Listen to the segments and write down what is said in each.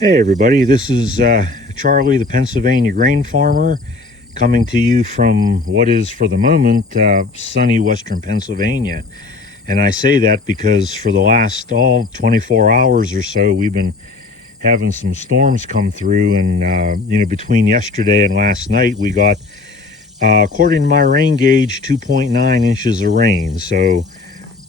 Hey everybody, this is Charlie, the Pennsylvania grain farmer, coming to you from what is, for the moment, sunny western Pennsylvania. And I say that because for the last 24 hours or so, we've been having some storms come through. And, between yesterday and last night, we got, according to my rain gauge, 2.9 inches of rain. So,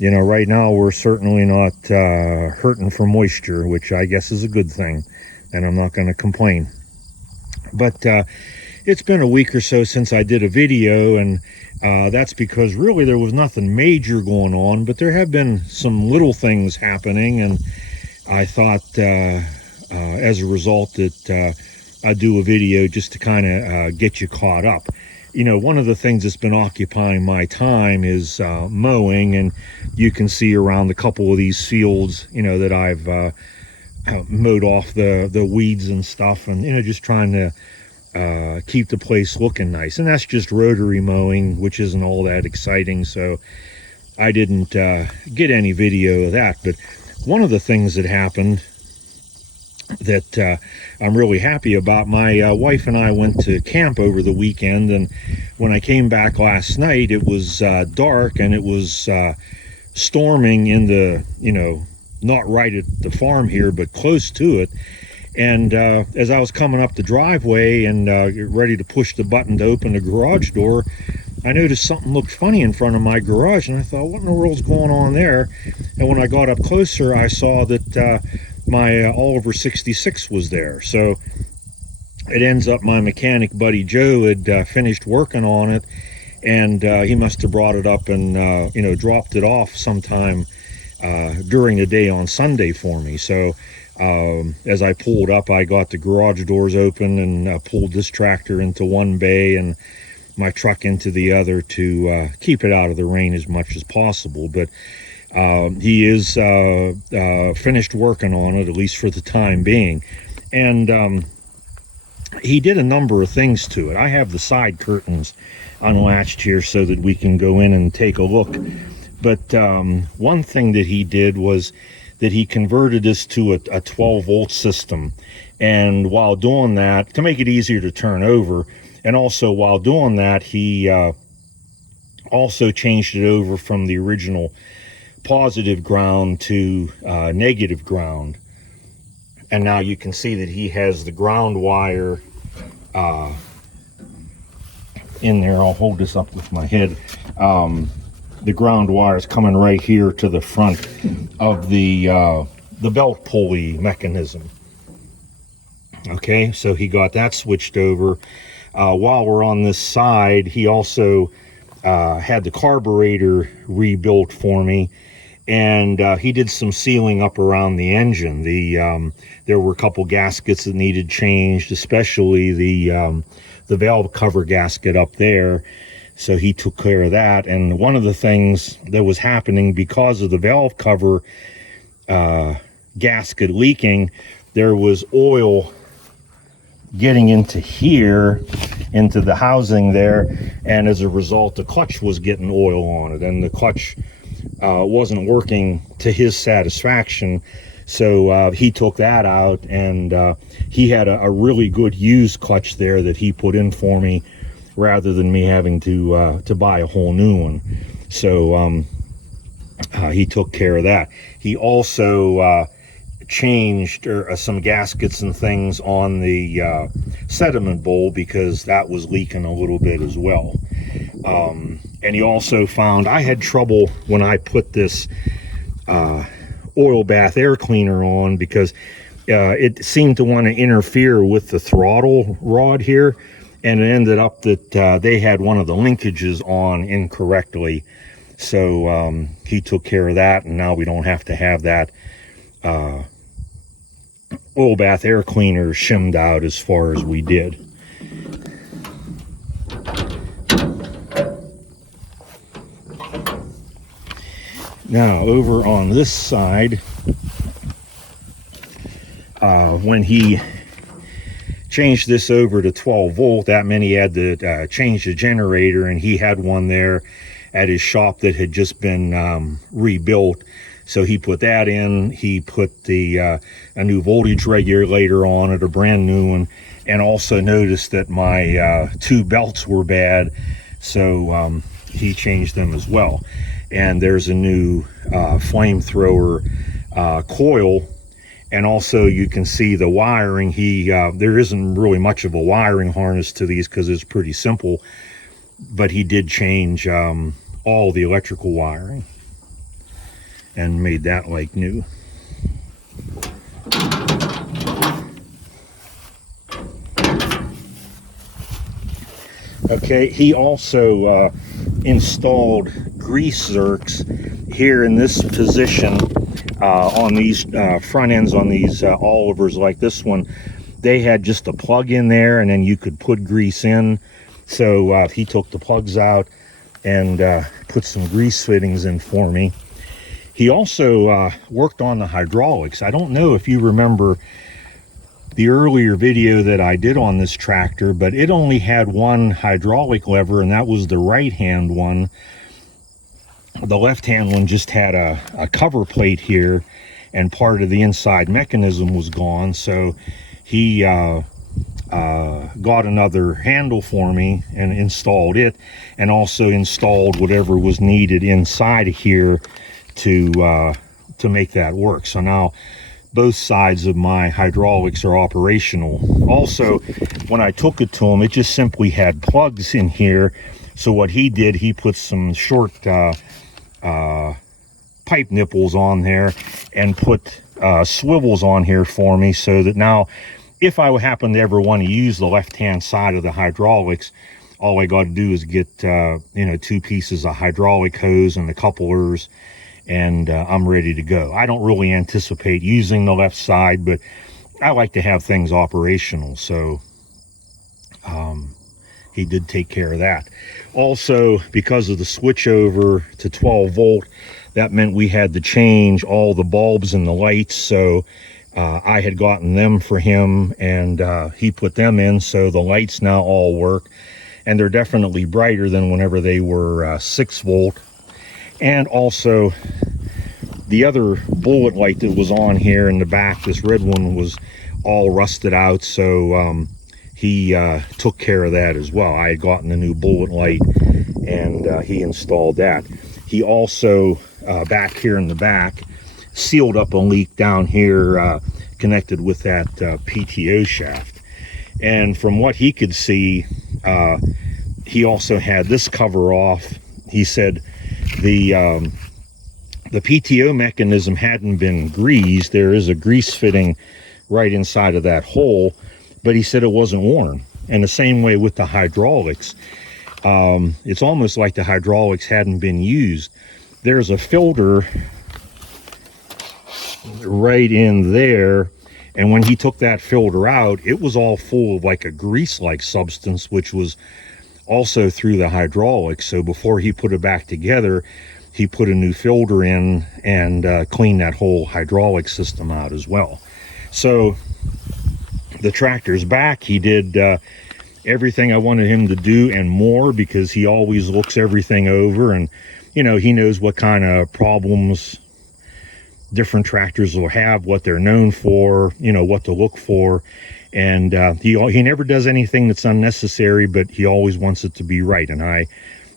right now we're certainly not hurting for moisture, which I guess is a good thing. And I'm not going to complain. But it's been a week or so since I did a video, and that's because really there was nothing major going on, but there have been some little things happening, and I thought as a result that I'd do a video just to kind of get you caught up. One of the things that's been occupying my time is mowing, and you can see around a couple of these fields, that I've mowed off the weeds and stuff, and just trying to keep the place looking nice. And that's just rotary mowing, which isn't all that exciting, so I didn't get any video of that. But one of the things that happened that I'm really happy about, my wife and I went to camp over the weekend, and when I came back last night, it was dark, and it was storming in the not right at the farm here, but close to it. And as I was coming up the driveway and ready to push the button to open the garage door, I noticed something looked funny in front of my garage, and I thought, what in the world's going on there? And when I got up closer, I saw that my Oliver 66 was there. So it ends up my mechanic buddy Joe had finished working on it, and he must have brought it up and dropped it off sometime during the day on Sunday for me. So as I pulled up, I got the garage doors open and pulled this tractor into one bay and my truck into the other to keep it out of the rain as much as possible. But he is finished working on it, at least for the time being. And he did a number of things to it. I have the side curtains unlatched here so that we can go in and take a look. But one thing that he did was that he converted this to a 12-volt system. And while doing that, to make it easier to turn over, and also while doing that, he also changed it over from the original positive ground to negative ground. And now you can see that he has the ground wire in there. I'll hold this up with my head. The ground wire is coming right here to the front of the belt pulley mechanism. Okay, so he got that switched over. While we're on this side, he also had the carburetor rebuilt for me, and he did some sealing up around the engine. There were a couple gaskets that needed changed, especially the valve cover gasket up there. So he took care of that. And one of the things that was happening because of the valve cover gasket leaking, there was oil getting into here, into the housing there, and as a result the clutch was getting oil on it, and the clutch wasn't working to his satisfaction. So he took that out, and he had a really good used clutch there that he put in for me, rather than me having to buy a whole new one. So he took care of that. He also changed some gaskets and things on the sediment bowl, because that was leaking a little bit as well. And he also found I had trouble when I put this oil bath air cleaner on, because it seemed to want to interfere with the throttle rod here. And it ended up that they had one of the linkages on incorrectly. So he took care of that, and now we don't have to have that oil bath air cleaner shimmed out as far as we did. Now, over on this side, when he changed this over to 12 volt, that meant he had to change the generator, and he had one there at his shop that had just been rebuilt. So he put that in. He put the a new voltage regulator on it, a brand new one, and also noticed that my two belts were bad, so he changed them as well. And there's a new flamethrower coil, and also you can see the wiring. There isn't really much of a wiring harness to these because it's pretty simple, but he did change all the electrical wiring and made that like new. Okay, he also installed grease zerks here in this position on these front ends on these Olivers like this one. They had just a plug in there, and then you could put grease in. So he took the plugs out and put some grease fittings in for me. He also worked on the hydraulics. I don't know if you remember the earlier video that I did on this tractor, but it only had one hydraulic lever, and that was the right-hand one. The left-hand one just had a cover plate here, and part of the inside mechanism was gone. So he got another handle for me and installed it, and also installed whatever was needed inside of here to make that work. So now both sides of my hydraulics are operational. Also, when I took it to him, it just simply had plugs in here. So what he did, he put some short pipe nipples on there and put swivels on here for me, so that now if I happen to ever want to use the left-hand side of the hydraulics, all I got to do is get two pieces of hydraulic hose and the couplers, and I'm ready to go. I don't really anticipate using the left side, but I like to have things operational, so he did take care of that. Also, because of the switch over to 12 volt, that meant we had to change all the bulbs and the lights. So I had gotten them for him, and he put them in, so the lights now all work, and they're definitely brighter than whenever they were 6 volt. And also, the other bullet light that was on here in the back, this red one, was all rusted out, so he took care of that as well. I had gotten a new bullet light, and he installed that. He also, back here in the back, sealed up a leak down here connected with that PTO shaft. And from what he could see, he also had this cover off. He said the PTO mechanism hadn't been greased. There is a grease fitting right inside of that hole, but he said it wasn't worn. And the same way with the hydraulics. It's almost like the hydraulics hadn't been used. There's a filter right in there, and when he took that filter out, it was all full of like a grease-like substance, which was also through the hydraulics. So before he put it back together, he put a new filter in and cleaned that whole hydraulic system out as well. So the tractor's back. He did everything I wanted him to do and more, because he always looks everything over, and he knows what kind of problems different tractors will have, what they're known for, what to look for. And he never does anything that's unnecessary, but he always wants it to be right, and I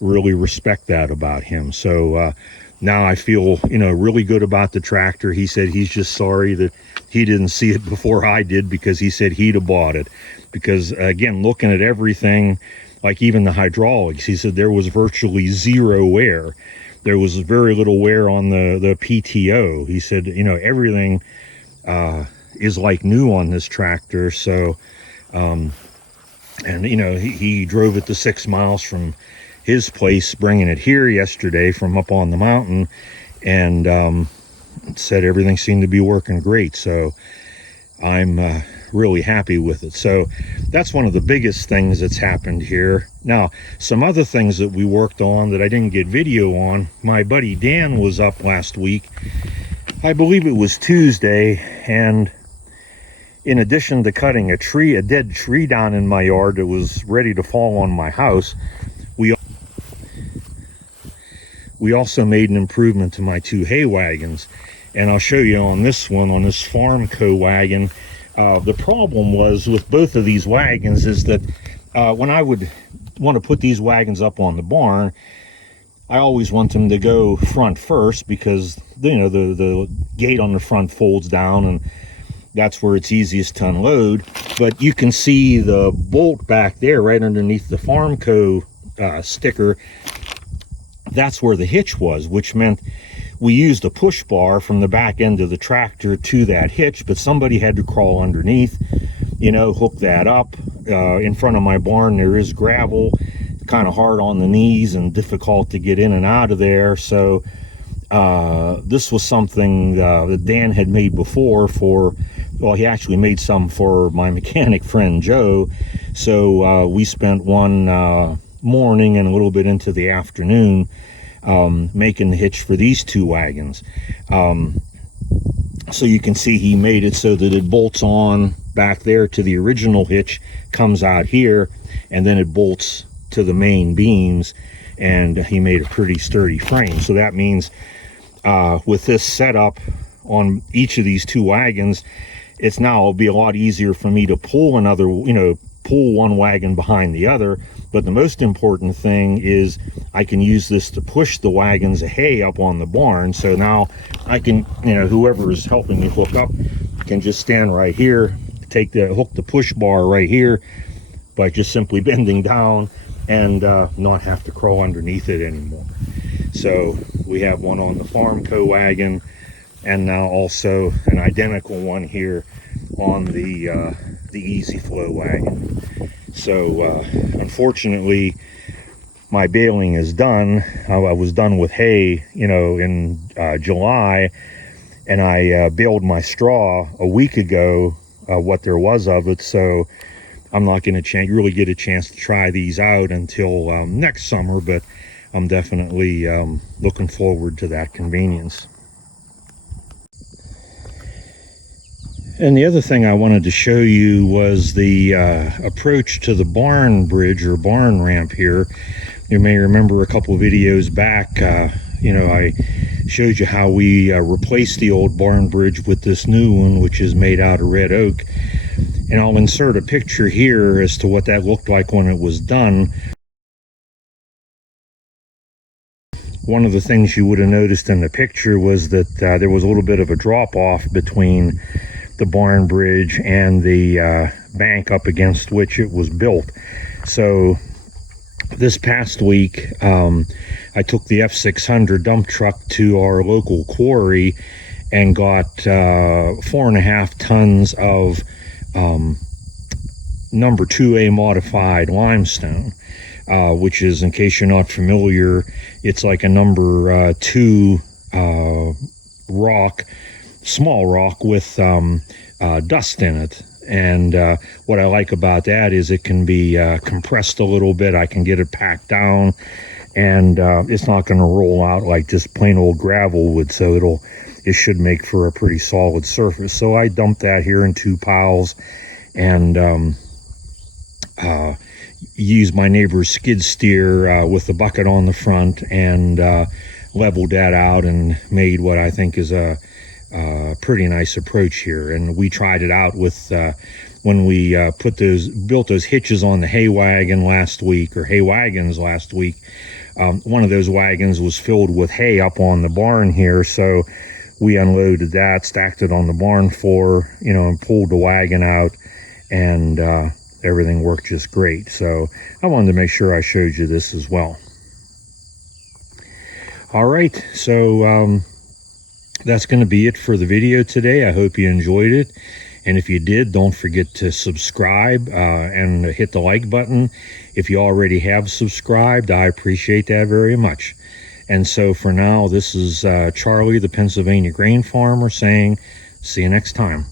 really respect that about him. So now I feel really good about the tractor. He said he's just sorry that he didn't see it before I did, because he said he'd have bought it, because again, looking at everything, like even the hydraulics, he said there was virtually zero wear. There was very little wear on the PTO. He said everything is like new on this tractor. So and he drove it the 6 miles from his place, bringing it here yesterday from up on the mountain, and said everything seemed to be working great. So I'm really happy with it. So that's one of the biggest things that's happened here. Now, some other things that we worked on that I didn't get video on, my buddy Dan was up last week, I believe it was Tuesday, and in addition to cutting a dead tree down in my yard we also made an improvement to my 2 hay wagons. And I'll show you on this one, on this Farmco wagon. The problem was with both of these wagons is that when I would want to put these wagons up on the barn, I always want them to go front first, because the gate on the front folds down and that's where it's easiest to unload. But you can see the bolt back there right underneath the Farmco sticker. That's where the hitch was, which meant we used a push bar from the back end of the tractor to that hitch, but somebody had to crawl underneath, hook that up. In front of my barn there is gravel, kind of hard on the knees and difficult to get in and out of there. So this was something that Dan had made before he actually made some for my mechanic friend Joe. So we spent one morning and a little bit into the afternoon making the hitch for these 2 wagons. So you can see he made it so that it bolts on back there to the original hitch, comes out here, and then it bolts to the main beams, and he made a pretty sturdy frame. So that means with this setup on each of these 2 wagons, it'll be a lot easier for me to pull pull one wagon behind the other. But the most important thing is I can use this to push the wagons of hay up on the barn. So now I can, whoever is helping me hook up can just stand right here, hook the push bar right here by just simply bending down, and not have to crawl underneath it anymore. So we have one on the Farmco wagon, and now also an identical one here on the Easy Flow wagon. So unfortunately my baling is done. I was done with hay in July, and I baled my straw a week ago, what there was of it. So I'm not going to really get a chance to try these out until next summer, but I'm definitely looking forward to that convenience. And the other thing I wanted to show you was the approach to the barn bridge or barn ramp here. You may remember a couple of videos back, I showed you how we replaced the old barn bridge with this new one, which is made out of red oak. And I'll insert a picture here as to what that looked like when it was done. One of the things you would have noticed in the picture was that there was a little bit of a drop off between the barn bridge and the bank up against which it was built. So this past week I took the F600 dump truck to our local quarry and got 4.5 tons of number 2A modified limestone, which is, in case you're not familiar, it's like a number 2 rock, small rock with dust in it. And what I like about that is it can be compressed a little bit. I can get it packed down, and it's not going to roll out like just plain old gravel would. So it should make for a pretty solid surface. So I dumped that here in 2 piles, and used my neighbor's skid steer with the bucket on the front, and leveled that out and made what I think is a pretty nice approach here. And we tried it out with when we built those hitches on the hay wagon last week, or hay wagons last week. One of those wagons was filled with hay up on the barn here, so we unloaded that, stacked it on the barn floor, and pulled the wagon out, and everything worked just great. So I wanted to make sure I showed you this as well. All right, so that's going to be it for the video today. I hope you enjoyed it, and if you did, don't forget to subscribe and hit the like button. If you already have subscribed, I appreciate that very much. And so for now, this is Charlie, the Pennsylvania grain farmer, saying see you next time.